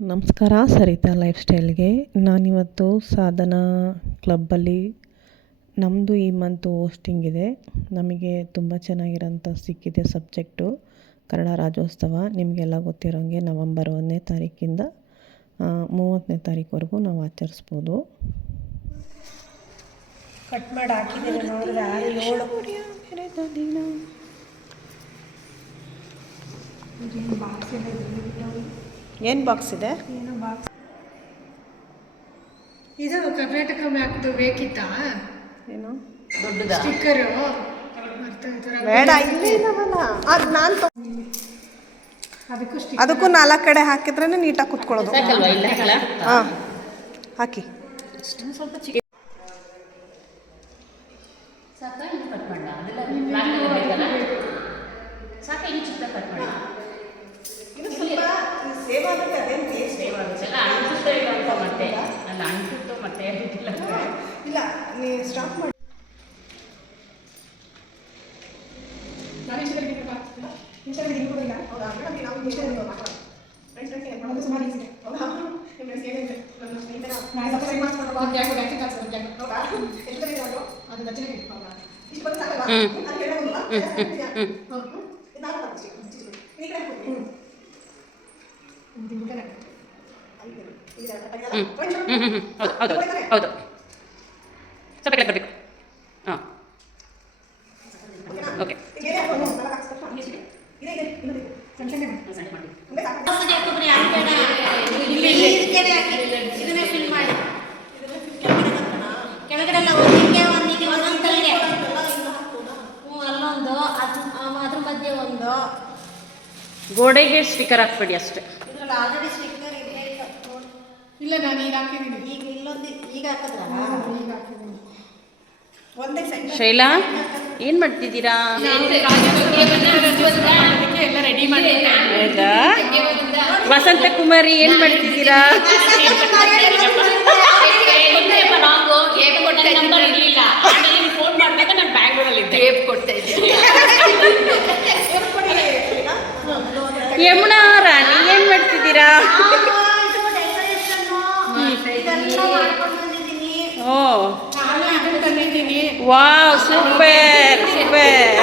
ನಮಸ್ಕಾರ ಸರಿತಾ ಲೈಫ್ ಸ್ಟೈಲ್ಗೆ. ನಾನಿವತ್ತು ಸಾಧನಾ ಕ್ಲಬ್ಬಲ್ಲಿ ನಮ್ಮದು ಈ ಮಂತು ಹೋಸ್ಟಿಂಗ್ ಇದೆ. ನಮಗೆ ತುಂಬ ಚೆನ್ನಾಗಿರೋಂಥ ಸಿಕ್ಕಿದೆ ಸಬ್ಜೆಕ್ಟು ಕನ್ನಡ ರಾಜ್ಯೋತ್ಸವ. ನಿಮಗೆಲ್ಲ ಗೊತ್ತಿರೋಂಗೆ ನವಂಬರ್ 1ನೇ ತಾರೀಕಿಂದ 30ನೇ ತಾರೀಕುವರೆಗೂ ನಾವು ಆಚರಿಸ್ಬೋದು. ಕಟ್ ಮಾಡಿ ಹಾಕಿದ್ದೀನಿ ನೋಡಿದ್ರೆ ಏನು ಬಾಕ್ಸ್ ಇದೆ? ಏನು ಬಾಕ್ಸ್ ಇದು ಕರ್ನಾಟಕ ಮ್ಯಾಪ್ದು ಬೇಕಿತ್ತಾ? ಏನು ದೊಡ್ಡದ ಸ್ಟಿಕ್ಕರು ಬೇಡ, ಇಲ್ಲಿ ಇದಾವಲ್ಲ. ಅದು ನಾನು ಅದಕ್ಕೂ ಅದಕ್ಕೂ 4 ಕಡೆ ಹಾಕಿದ್ರೇ ನೀಟಾಗಿ ಕುತ್ಕೊಳ್ಳೋದು. ಸಾಕಲ್ವಾ? ಇಲ್ಲ ಹಾಕಲ್ಲ? ಹಾಂ ಹಾಕಿ. ಸ್ವಲ್ಪ ಚಿಕ್ಕ ಸಾಕ ಇನ್ನು ಕಟ್ ಮಾಡ ಅದೆಲ್ಲ ಫ್ಲಾಟ್ ಬೇಕಲ್ಲ. ಸಾಕ ಇನ್ನು ಚಿಕ್ಕ ಕಟ್ ಮಾಡ. ಇದು ಸ್ವಲ್ಪ ಸೇವ್ ಆಗುತ್ತೆ. ಅದೇನು ಟೇಸ್ಟ್ ಸೇವ್ ಆಗುತ್ತೆ. ಎಲ್ಲ ಅಂಟುತ್ತೋ ಇಲ್ಲ ಅಂತ ಮತ್ತೆ ಅಲ್ಲ ಅಂಟುತ್ತೋ ಮತ್ತೆ ಇಲ್ಲ ಇಲ್ಲ. ನೀ ಸ್ಟಾಪ್ ಮಾಡಿ. ಹೌದು ಹೌದು ಸ್ವಲ್ಪ ಕೆಳಗೆ ಬರಬೇಕು. ಹಾಂ ಓಕೆ ಕೆಳಗಡೆಲ್ಲ ಒಂದಿಗೆ ಒಂದೊಂದಲ್ಲಿಗೆ ಅಲ್ಲೊಂದು ಅದ್ರ ಮಧ್ಯೆ ಒಂದು ಗೋಡೆಗೆ ಸ್ಟಿಕ್ಕರ್ ಹಾಕ್ಬೇಡಿ ಅಷ್ಟೇ. ಇದ್ರಲ್ಲಿ ಆಲ್ರೆಡಿ ಸ್ಟಿಕ್ಕರ್ ಇದೆ. ಇಲ್ಲ ನಾನು ಈಗ ಹಾಕಿದ್ದೀನಿ. ಈಗ ಇಲ್ಲೊಂದು ಈಗ ಹಾಕಿದ್ರ ಈಗ ಹಾಕಿದ್ದೀನಿ. ಒಂದೇ ಸೆಂಟ್. ಶೈಲಾ ಏನು ಮಾಡ್ತಿದ್ದೀರಾ? ಅದಕ್ಕೆ ಎಲ್ಲ ರೆಡಿ ಮಾಡಿ. ಹೌದಾ? ವಸಂತ ಕುಮಾರಿ ಏನು ಮಾಡ್ತಿದ್ದೀರಾ? ಫೋನ್ ಮಾಡಿದಾಗ ನಾನು ಬ್ಯಾಂಗ್ಳೂರಲ್ಲಿ ಟೇಪ್ ಕೊಡ್ತಾ ಇದ್ದೀನಿ. ಯಮುನಾ ರಾಣಿ ಏನು ಮಾಡ್ತಿದ್ದೀರಾ? ಇದೆಲ್ಲ ಮಾಡ್ಕೊಂಡು ಬಂದಿದ್ದೀನಿ. ಓ ನಾನು ಇದನ್ನು ತಂದಿದ್ದೀನಿ. Wow, super super.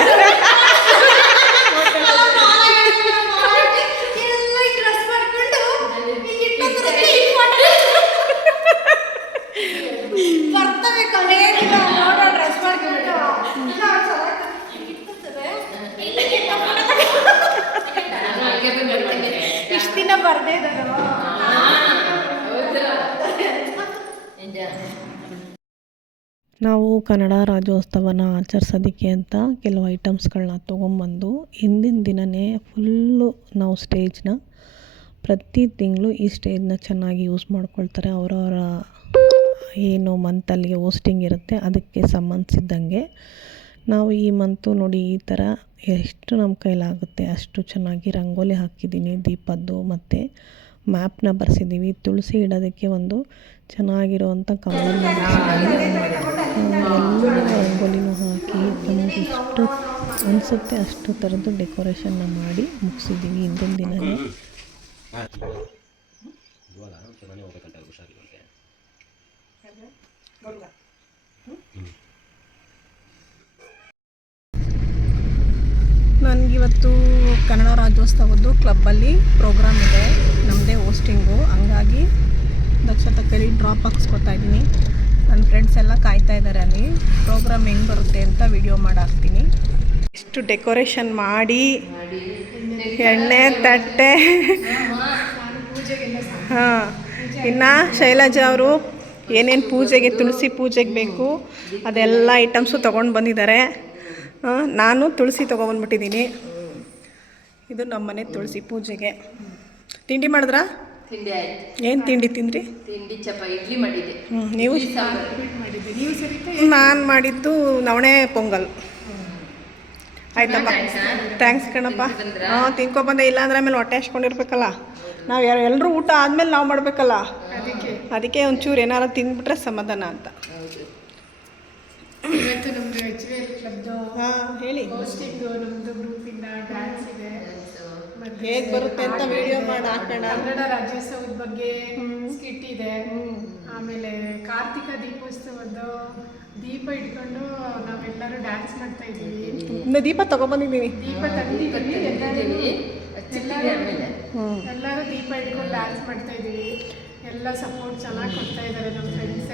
ಇಷ್ಟು ದಿನ ಬರ್ದೇ ನಾವು ಕನ್ನಡ ರಾಜ್ಯೋತ್ಸವನ ಆಚರಿಸೋದಕ್ಕೆ ಅಂತ ಕೆಲವು ಐಟಮ್ಸ್ಗಳನ್ನ ತೊಗೊಂಬಂದು ಹಿಂದಿನ ದಿನವೇ ಫುಲ್ಲು ನಾವು ಸ್ಟೇಜ್ನ ಪ್ರತಿ ತಿಂಗಳು ಈ ಸ್ಟೇಜ್ನ ಚೆನ್ನಾಗಿ ಯೂಸ್ ಮಾಡ್ಕೊಳ್ತಾರೆ. ಅವರವರ ಏನು ಮಂತಲ್ಲಿಗೆ ಹೋಸ್ಟಿಂಗ್ ಇರುತ್ತೆ ಅದಕ್ಕೆ ಸಂಬಂಧಿಸಿದ್ದಂಗೆ ನಾವು ಈ ಮಂತು ನೋಡಿ ಈ ಥರ ಎಷ್ಟು ನಮ್ಮ ಕೈಲಾಗುತ್ತೆ ಅಷ್ಟು ಚೆನ್ನಾಗಿ ರಂಗೋಲಿ ಹಾಕಿದ್ದೀನಿ. ದೀಪದ್ದು ಮತ್ತು ಮ್ಯಾಪ್ನ ಬರೆಸಿದ್ದೀವಿ. ತುಳಸಿ ಇಡೋದಕ್ಕೆ ಒಂದು ಚೆನ್ನಾಗಿರುವಂಥ ಕವರನ್ನ ಎಲ್ಲೂ ರಂಗೋಲಿನೂ ಹಾಕಿ ನಮಗೆ ಎಷ್ಟು ಅನಿಸುತ್ತೆ ಅಷ್ಟು ಥರದ್ದು ಡೆಕೋರೇಷನ್ನ ಮಾಡಿ ಮುಗಿಸಿದ್ದೀವಿ ಹಿಂದಿನ ದಿನವೇ. ನನಗಿವತ್ತು ಕನ್ನಡ ರಾಜ್ಯೋತ್ಸವದ್ದು ಕ್ಲಬ್ಬಲ್ಲಿ ಪ್ರೋಗ್ರಾಮ್ ಇದೆ. ನಮ್ಮದೇ ಹೋಸ್ಟಿಂಗು. ಹಂಗಾಗಿ ದಕ್ಷತಾ ಕೈಲಿ ಡ್ರಾಪ್ ಹಾಕ್ಸ್ಕೊತಾ ಇದ್ದೀನಿ. ನನ್ನ ಫ್ರೆಂಡ್ಸ್ ಎಲ್ಲ ಕಾಯ್ತಾ ಇದ್ದಾರೆ. ಅಲ್ಲಿ ಪ್ರೋಗ್ರಾಮ್ ಹೆಂಗೆ ಬರುತ್ತೆ ಅಂತ ವಿಡಿಯೋ ಮಾಡಾಕ್ತೀನಿ. ಇಷ್ಟು ಡೆಕೋರೇಷನ್ ಮಾಡಿ ಎಣ್ಣೆ ತಟ್ಟೆ. ಹಾಂ, ಇನ್ನು ಶೈಲಜಾ ಅವರು ಏನೇನು ಪೂಜೆಗೆ ತುಳಸಿ ಪೂಜೆಗೆ ಬೇಕು ಅದೆಲ್ಲ ಐಟಮ್ಸು ತೊಗೊಂಡು ಬಂದಿದ್ದಾರೆ. ನಾನು ತುಳಸಿ ತೊಗೊಬಂದ್ಬಿಟ್ಟಿದ್ದೀನಿ. ಇದು ನಮ್ಮನೆ ತುಳಸಿ ಪೂಜೆಗೆ. ತಿಂಡಿ ಮಾಡಿದ್ರಾ? ತಿಂಡಿ ಆಯ್ತು. ಏನು ತಿಂಡಿ ತಿಂದ್ರಿ? ತಿಂಡಿ ಇಡ್ಲಿ ಮಾಡಿದ್ದೆ. ನೀವು? ನಾನು ಮಾಡಿದ್ದು ನವಣೆ ಪೊಂಗಲ್. ಆಯ್ತಪ್ಪ, ಥ್ಯಾಂಕ್ಸ್ ಕಣಪ್ಪ. ಹಾಂ, ತಿನ್ಕೊಬಂದೆ. ಇಲ್ಲಾಂದ್ರೆ ಆಮೇಲೆ ಹೊಟ್ಟೆ ಹಚ್ಕೊಂಡಿರ್ಬೇಕಲ್ಲ. ನಾವು ಎಲ್ಲರೂ ಊಟ ಆದಮೇಲೆ ನಾವು ಮಾಡಬೇಕಲ್ಲ. ಅದಕ್ಕೆ ಒಂಚೂರು ಏನಾರು ತಿಂದ್ಬಿಟ್ರೆ ಸಮಾಧಾನ ಅಂತ. ಇವತ್ತು ನಮ್ಮದು ಎಚ್ ವಿ ಎಲ್ ಕ್ಲಬ್ದು ಹೇಳಿ. ಹೋಸ್ಟಿಂಗು ನಮ್ಮದು ಗ್ರೂಪಿಂದ ಡ್ಯಾನ್ಸ್ ಇದೆ. ಬರ್ದಿದೆ. ಹೇಗೆ ಬರುತ್ತೆ ಅಂತ ವಿಡಿಯೋ ಮಾಡಿ ಹಾಕೋಣ. ಕನ್ನಡ ರಾಜ್ಯೋತ್ಸವದ ಬಗ್ಗೆ ಸ್ಕಿಟ್ ಇದೆ. ಆಮೇಲೆ ಕಾರ್ತಿಕ ದೀಪೋತ್ಸವದ್ದು ದೀಪ ಇಟ್ಕೊಂಡು ನಾವೆಲ್ಲರೂ ಡ್ಯಾನ್ಸ್ ಮಾಡ್ತಾ ಇದ್ದೀವಿ. ಇನ್ನು ದೀಪ ತಗೊಬಂದಿದ್ದೀನಿ. ದೀಪ ತಂದಿದ್ದೀವಿ. ಎಲ್ಲರೂ ದೀಪ ಇಟ್ಕೊಂಡು ಡ್ಯಾನ್ಸ್ ಮಾಡ್ತಾ ಇದ್ದೀವಿ. ಎಲ್ಲ ಸಪೋರ್ಟ್ ಚೆನ್ನಾಗಿ ಕೊಡ್ತಾ ಇದ್ದಾರೆ ನಮ್ಮ ಫ್ರೆಂಡ್ಸ್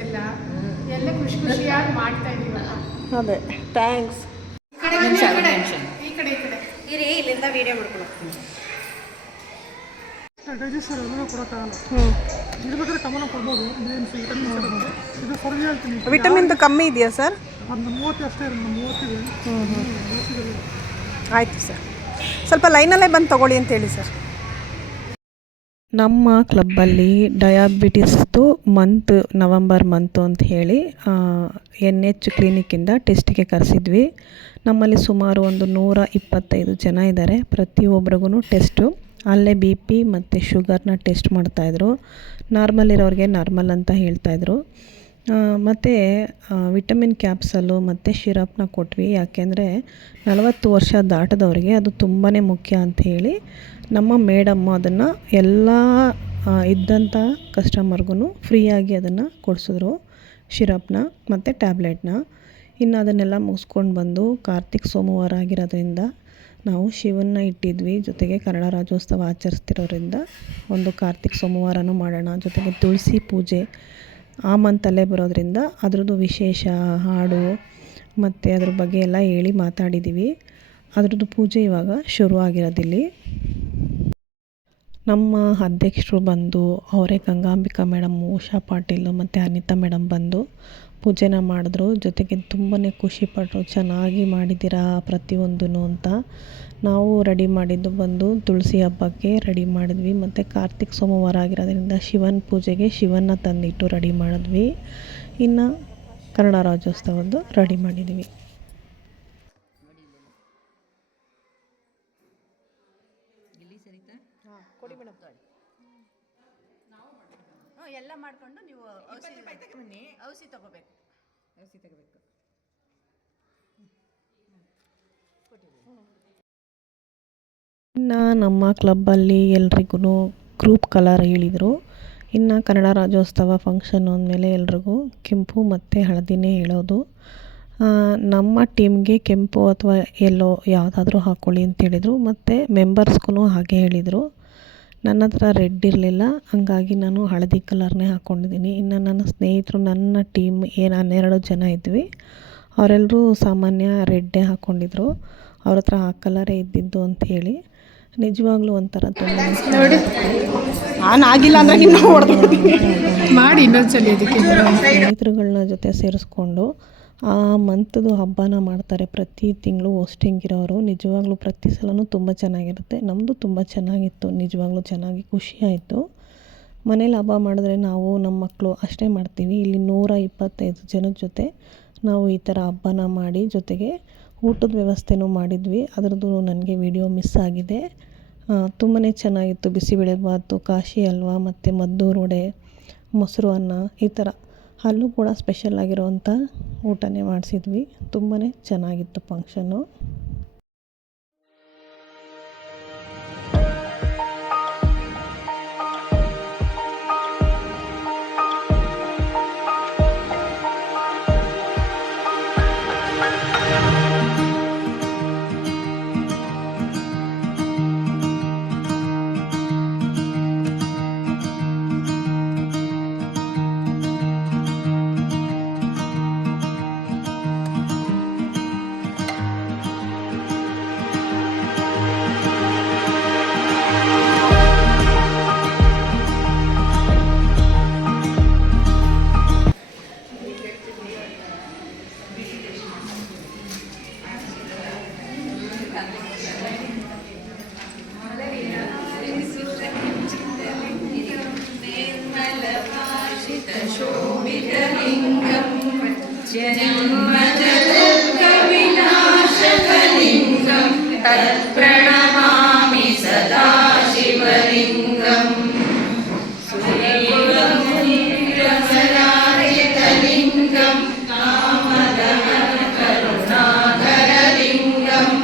ಎಲ್ಲ ಖುಷಿ ಖುಷಿಯಾಗಿ ಮಾಡ್ತಾ ಇದ್ದೀವಿ. ಅದೇ ಥ್ಯಾಂಕ್ಸ್. ಈ ಕಡೆ ಇರಿ ಇಲ್ಲಿಂದ ವಿಡಿಯೋ ಮಾಡ್ಕೊಳ್ತೀನಿ. ಡೈಜೆಸ್ಟರ್ ಎಲ್ಲರೂ ಕೊಡೋಕ್ಕಾಗಲ್ಲ. ಇದು ಬೇಕಾದ್ರೆ ಕಮಲ ಕೊಡ್ಬೋದು. ಇದು ಸರಿ ಹೇಳ್ತೀನಿ. ವಿಟಮಿನ್ದು ಕಮ್ಮಿ ಇದೆಯಾ ಸರ್? ಒಂದು 30 ಅಷ್ಟೇ ಇರೋದು. 30 ಇದೆ. ಆಯಿತು ಸರ್, ಸ್ವಲ್ಪ ಲೈನಲ್ಲೇ ಬಂದು ತೊಗೊಳ್ಳಿ ಅಂತ ಹೇಳಿ ಸರ್. ನಮ್ಮ ಕ್ಲಬ್ಬಲ್ಲಿ ಡಯಾಬಿಟಿಸ್ದು ನವಂಬರ್ ಮಂತು ಅಂತ ಹೇಳಿ NH ಕ್ಲಿನಿಕ್ಕಿಂದ ಟೆಸ್ಟಿಗೆ ಕರೆಸಿದ್ವಿ. ನಮ್ಮಲ್ಲಿ ಸುಮಾರು ಒಂದು 125 ಜನ ಇದ್ದಾರೆ. ಪ್ರತಿಯೊಬ್ಬರಿಗೂ ಟೆಸ್ಟು ಅಲ್ಲೇ BP ಮತ್ತು ಶುಗರ್ನ ಟೆಸ್ಟ್ ಮಾಡ್ತಾಯಿದ್ರು. ನಾರ್ಮಲ್ ಇರೋರಿಗೆ ನಾರ್ಮಲ್ ಅಂತ ಹೇಳ್ತಾಯಿದ್ರು. ಮತ್ತು ವಿಟಮಿನ್ ಕ್ಯಾಪ್ಸಲು ಮತ್ತು ಶಿರಪ್ನ ಕೊಟ್ವಿ. ಯಾಕೆಂದರೆ 40 ವರ್ಷ ದಾಟದವರಿಗೆ ಅದು ತುಂಬಾ ಮುಖ್ಯ ಅಂತ ಹೇಳಿ ನಮ್ಮ ಮೇಡಮ್ಮು ಅದನ್ನು ಎಲ್ಲ ಇದ್ದಂಥ ಕಸ್ಟಮರ್ಗೂ ಫ್ರೀಯಾಗಿ ಅದನ್ನು ಕೊಡಿಸಿದ್ರು, ಶಿರಪ್ನ ಮತ್ತು ಟ್ಯಾಬ್ಲೆಟ್ನ. ಇನ್ನು ಅದನ್ನೆಲ್ಲ ಮುಗಿಸ್ಕೊಂಡು ಬಂದು ಕಾರ್ತಿಕ್ ಸೋಮವಾರ ಆಗಿರೋದ್ರಿಂದ ನಾವು ಶಿವನ್ನ ಇಟ್ಟಿದ್ವಿ. ಜೊತೆಗೆ ಕನ್ನಡ ರಾಜ್ಯೋತ್ಸವ ಆಚರಿಸ್ತಿರೋದ್ರಿಂದ ಒಂದು ಕಾರ್ತಿಕ್ ಸೋಮವಾರನೂ ಮಾಡೋಣ. ಜೊತೆಗೆ ತುಳಸಿ ಪೂಜೆ ಆ ಮಂತಲ್ಲೇ ಬರೋದ್ರಿಂದ ಅದ್ರದ್ದು ವಿಶೇಷ ಹಾಡು ಮತ್ತು ಅದ್ರ ಬಗ್ಗೆ ಎಲ್ಲ ಹೇಳಿ ಮಾತಾಡಿದ್ದೀವಿ. ಅದ್ರದ್ದು ಪೂಜೆ ಇವಾಗ ಶುರು ಆಗಿರೋದಿಲ್ಲಿ. ನಮ್ಮ ಅಧ್ಯಕ್ಷರು ಬಂದು ಅವರೇ ಗಂಗಾಂಬಿಕಾ ಮೇಡಮ್ಮು, ಉಷಾ ಪಾಟೀಲ್ ಮತ್ತು ಅನಿತಾ ಮೇಡಮ್ ಬಂದು ಪೂಜೆನ ಮಾಡಿದ್ರು. ಜೊತೆಗೆ ತುಂಬಾ ಖುಷಿಪಟ್ಟರು, ಚೆನ್ನಾಗಿ ಮಾಡಿದ್ದೀರಾ ಪ್ರತಿಯೊಂದೂ ಅಂತ. ನಾವು ರೆಡಿ ಮಾಡಿದ್ದು ಬಂದು ತುಳಸಿ ಹಬ್ಬಕ್ಕೆ ರೆಡಿ ಮಾಡಿದ್ವಿ. ಮತ್ತು ಕಾರ್ತಿಕ್ ಸೋಮವಾರ ಆಗಿರೋದ್ರಿಂದ ಶಿವನ ಪೂಜೆಗೆ ಶಿವನ್ನ ತಂದಿಟ್ಟು ರೆಡಿ ಮಾಡಿದ್ವಿ. ಇನ್ನು ಕನ್ನಡ ರಾಜ್ಯೋತ್ಸವದ್ದು ರೆಡಿ ಮಾಡಿದ್ವಿ. ಎಲ್ಲ ಮಾಡ್ಕೊಂಡು ನೀವು ಔಷಧಿ ತಗೋಬೇಕು. ಇನ್ನು ನಮ್ಮ ಕ್ಲಬ್ಬಲ್ಲಿ ಎಲ್ರಿಗೂ ಗ್ರೂಪ್ ಕಲರ್ ಹೇಳಿದರು. ಇನ್ನು ಕನ್ನಡ ರಾಜ್ಯೋತ್ಸವ ಫಂಕ್ಷನ್ ಅಂದಮೇಲೆ ಎಲ್ರಿಗೂ ಕೆಂಪು ಮತ್ತು ಹಳದಿನೇ ಹೇಳೋದು. ನಮ್ಮ ಟೀಮ್ಗೆ ಕೆಂಪು ಅಥವಾ ಎಲ್ಲೋ ಯಾವುದಾದ್ರೂ ಹಾಕ್ಕೊಳ್ಳಿ ಅಂತ ಹೇಳಿದರು. ಮತ್ತು ಮೆಂಬರ್ಸ್ಗೂ ಹಾಗೆ ಹೇಳಿದರು. ನನ್ನ ಹತ್ರ ರೆಡ್ ಇರಲಿಲ್ಲ, ಹಂಗಾಗಿ ನಾನು ಹಳದಿ ಕಲರ್ನೇ ಹಾಕ್ಕೊಂಡಿದ್ದೀನಿ. ಇನ್ನು ನನ್ನ ಸ್ನೇಹಿತರು, ನನ್ನ ಟೀಮ್ 12 ಜನ ಇದ್ವಿ, ಅವರೆಲ್ಲರೂ ಸಾಮಾನ್ಯ ರೆಡ್ಡೇ ಹಾಕ್ಕೊಂಡಿದ್ರು. ಅವ್ರ ಹತ್ರ ಆ ಕಲರೇ ಇದ್ದಿದ್ದು ಅಂತ ಹೇಳಿ ನಿಜವಾಗ್ಲೂ ಒಂಥರ ತುಂಬ ನೋಡಿ. ಆಗಿಲ್ಲ ಅಂದರೆ ನಿನ್ನ ಮಾಡಿ ಇನ್ನೊಂದ್ಸಲಿ ಅದಕ್ಕೆ ಸ್ನೇಹಿತರುಗಳನ್ನ ಜೊತೆ ಸೇರಿಸ್ಕೊಂಡು ಆ ಮಂತದ್ದು ಹಬ್ಬನ ಮಾಡ್ತಾರೆ. ಪ್ರತಿ ತಿಂಗಳು ಹೋಸ್ಟಿಂಗ್ ಇರೋರು. ನಿಜವಾಗ್ಲೂ ಪ್ರತಿ ಸಲವೂ ತುಂಬ ಚೆನ್ನಾಗಿರುತ್ತೆ. ನಮ್ಮದು ತುಂಬ ಚೆನ್ನಾಗಿತ್ತು, ನಿಜವಾಗ್ಲೂ ಚೆನ್ನಾಗಿ ಖುಷಿಯಾಯಿತು. ಮನೇಲಿ ಹಬ್ಬ ಮಾಡಿದ್ರೆ ನಾವು ನಮ್ಮ ಮಕ್ಕಳು ಅಷ್ಟೇ ಮಾಡ್ತೀವಿ. ಇಲ್ಲಿ 125 ಜನದ ಜೊತೆ ನಾವು ಈ ಥರ ಹಬ್ಬನ ಮಾಡಿ, ಜೊತೆಗೆ ಊಟದ ವ್ಯವಸ್ಥೆನೂ ಮಾಡಿದ್ವಿ. ಅದರದ್ದು ನನಗೆ ವಿಡಿಯೋ ಮಿಸ್ ಆಗಿದೆ. ತುಂಬಾ ಚೆನ್ನಾಗಿತ್ತು. ಬಿಸಿಬೇಳೆಬಾತು, ಕಾಶಿ ಹಲ್ವ ಮತ್ತು ಮದ್ದೂರು ವಡೆ, ಮೊಸರು ಅನ್ನ, ಈ ಥರ ಅಲ್ಲೂ ಕೂಡ ಸ್ಪೆಷಲ್ ಆಗಿರೋವಂಥ ಊಟನೇ ಮಾಡಿಸಿದ್ವಿ. ತುಂಬಾ ಚೆನ್ನಾಗಿತ್ತು ಫಂಕ್ಷನ್ನು. तत्प्रणमामि सदा शिवलिङ्गम् सूर्यपुरमुद्रमराजितलिङ्गम् कामदहनकरुणाकरलिङ्गम्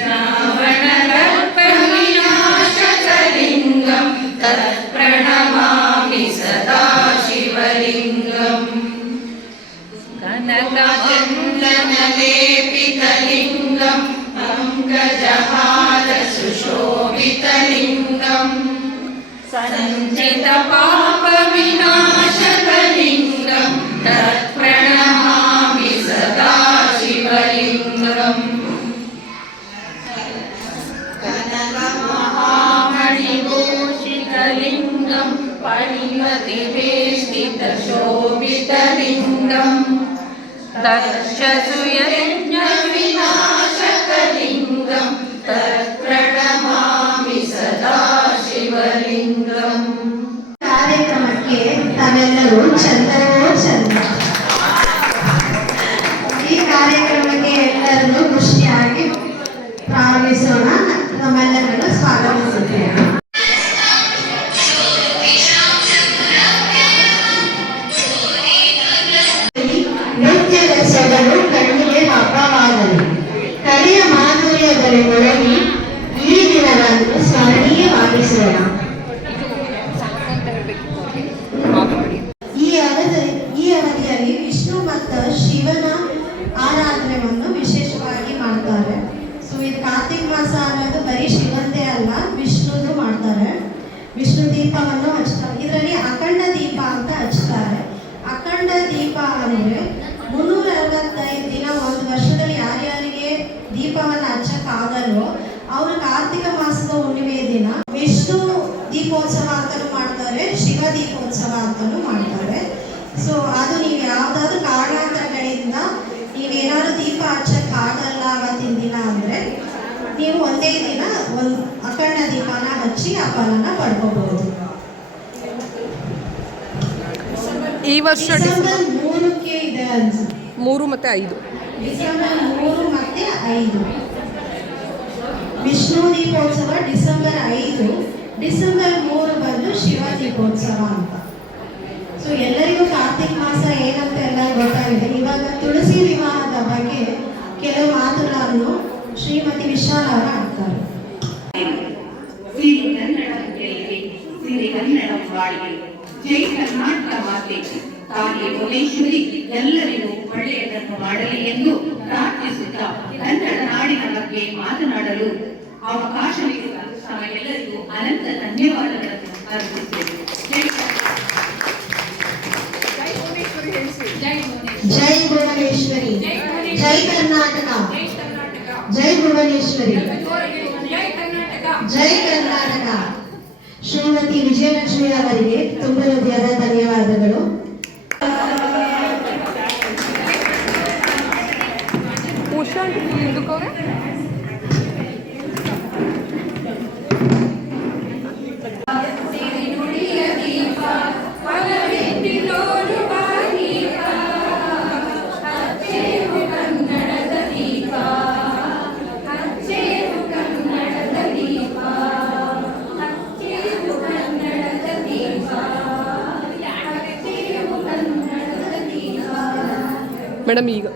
रावणदर्पविनाशकलिङ्गम् ಕಾರ್ಯಕ್ರಮಕ್ಕೆ ತಾವೆಲ್ಲರೂ ಚಂದವೋ ಚಂದ. ಈ ಕಾರ್ಯಕ್ರಮಕ್ಕೆ ಎಲ್ಲರನ್ನು ಖುಷಿಯಾಗಿ ಪ್ರಾರಂಭಿಸೋಣ. ನಮ್ಮೆಲ್ಲರನ್ನು ಸ್ವಾಗತಿಸುತ್ತೇವೆ. ನೃತ್ಯದ ಸೊಗಡು ಕಣ್ಣಿಗೆ ಹಬ್ಬವಾಗಲಿ. ಕಲೆಯ ಮಾಧುರ್ಯದಲ್ಲಿ ಮುಳುಗಿ ಈ ದಿನವನ್ನು ಸ್ಮರಣೀಯವಾಗಿಸೋಣ. ಈ ಅವಧಿಯಲ್ಲಿ ವಿಷ್ಣು ಮತ್ತು ಶಿವನ ಆರಾಧನೆಯನ್ನು ವಿಶೇಷವಾಗಿ ಮಾಡ್ತಾರೆ. ಸೊ ಇದು ಕಾರ್ತಿಕ್ ಮಾಸ ಅನ್ನೋದು ಬರೀ ಶಿವಂದೇ ಅಲ್ಲ, ವಿಷ್ಣುದು ಮಾಡ್ತಾರೆ. ವಿಷ್ಣು ದೀಪವನ್ನು ಹಚ್ತಾರೆ. ಇದರಲ್ಲಿ ಅಖಂಡ ದೀಪ ಅಂತ ಹಚ್ತಾರೆ. ಅಖಂಡ ದೀಪ ಅಂದರೆ 365 ದಿನ ಒಂದು ವರ್ಷದಲ್ಲಿ ಯಾರ್ಯಾರಿಗೆ ದೀಪವನ್ನು ಹಚ್ಚಕ್ಕಾಗಲ್ವೋ ಅವರು ಕಾರ್ತಿಕ ಮಾಸದ ಹುಣ್ಣಿಮೆ ದಿನ ವಿಷ್ಣು ದೀಪೋತ್ಸವ ಅಂತಲೂ ಮಾಡ್ತಾರೆ, ಶಿವ ದೀಪೋತ್ಸವ ಅಂತಲೂ ಮಾಡ್ತಾರೆ. ಸೊ ಅದು ನೀವು ಯಾವುದಾದ್ರೂ ಕಾರಣಾಂತರಗಳಿಂದ ನೀವೇನಾದ್ರು ದೀಪ ಹಚ್ಚಕ್ಕಾಗಲ್ಲ ಅವತ್ತಿನ ದಿನ ಅಂದರೆ ನೀವು ಒಂದೇ ದಿನ ಒಂದು ಅಖಂಡ ದೀಪನ ಹಚ್ಚಿ ಆ ಫಲನ ಪಡ್ಕೋಬಹುದು. ಈ ವರ್ಷ ಡಿಸೆಂಬರ್ 3ಕ್ಕೆ ಇದೆ ಅನ್ಸುತ್ತೆ. 3 ಮತ್ತು 5 ಡಿಸೆಂಬರ್ 3 ಮತ್ತು 5 ವಿಷ್ಣು ದೀಪೋತ್ಸವ. ಡಿಸೆಂಬರ್ 5, ಡಿಸೆಂಬರ್ 3 ಬಂದು ಶಿವ ದೀಪೋತ್ಸವ ಅಂತ. ಸೊ ಎಲ್ಲರಿಗೂ ಕಾರ್ತಿಕ್ ಮಾಸ ಏನಂತ ಎಲ್ಲ ಗೊತ್ತಾಗಿದೆ. ಇವಾಗ ತುಳಸಿ ವಿವಾಹದ ಬಗ್ಗೆ ಕೆಲವು ಮಾತುಗಳನ್ನು ಶ್ರೀಮತಿ ವಿಶಾಲ ಅವರು ಆಡ್ತಾರೆ. ಸಿರಿ ಕನ್ನಡ ಗೆಲ್ಲಿಗೆ, ಸಿರಿ ಕನ್ನಡ ಬಾಳಿಗೆ, ಜೈ ಕರ್ನಾಟಕ ಮಾತೆ ತಾಯಿ ಭುವನೇಶ್ವರಿ ಎಲ್ಲರಿಗೂ ಒಳ್ಳೆಯದನ್ನು ಮಾಡಲಿ ಎಂದು ಪ್ರಾರ್ಥಿಸುತ್ತಾ ಕನ್ನಡ ನಾಡಿನ ಬಗ್ಗೆ ಮಾತನಾಡಲು ಅವಕಾಶ ನೀಡಿದ ತಮಗೆಲ್ಲರಿಗೂ ಅನಂತ ಧನ್ಯವಾದಗಳನ್ನು ಅರ್ಪಿಸುತ್ತೇವೆ. ಜೈ ಭುವನೇಶ್ವರಿ, ಜೈ ಕರ್ನಾಟಕ, ಜೈ ಭುವನೇಶ್ವರಿ, ಜೈ ಕರ್ನಾಟಕ. ಶ್ರೀಮತಿ ವಿಜಯಲಕ್ಷ್ಮಿ ಅವರಿಗೆ ತುಂಬ ಹೃದಯದ ಧನ್ಯವಾದಗಳು. ಉಷಾ ಹಿಂದೂಕವ್ರೆ ಮೇಡಮ್ ಈಗ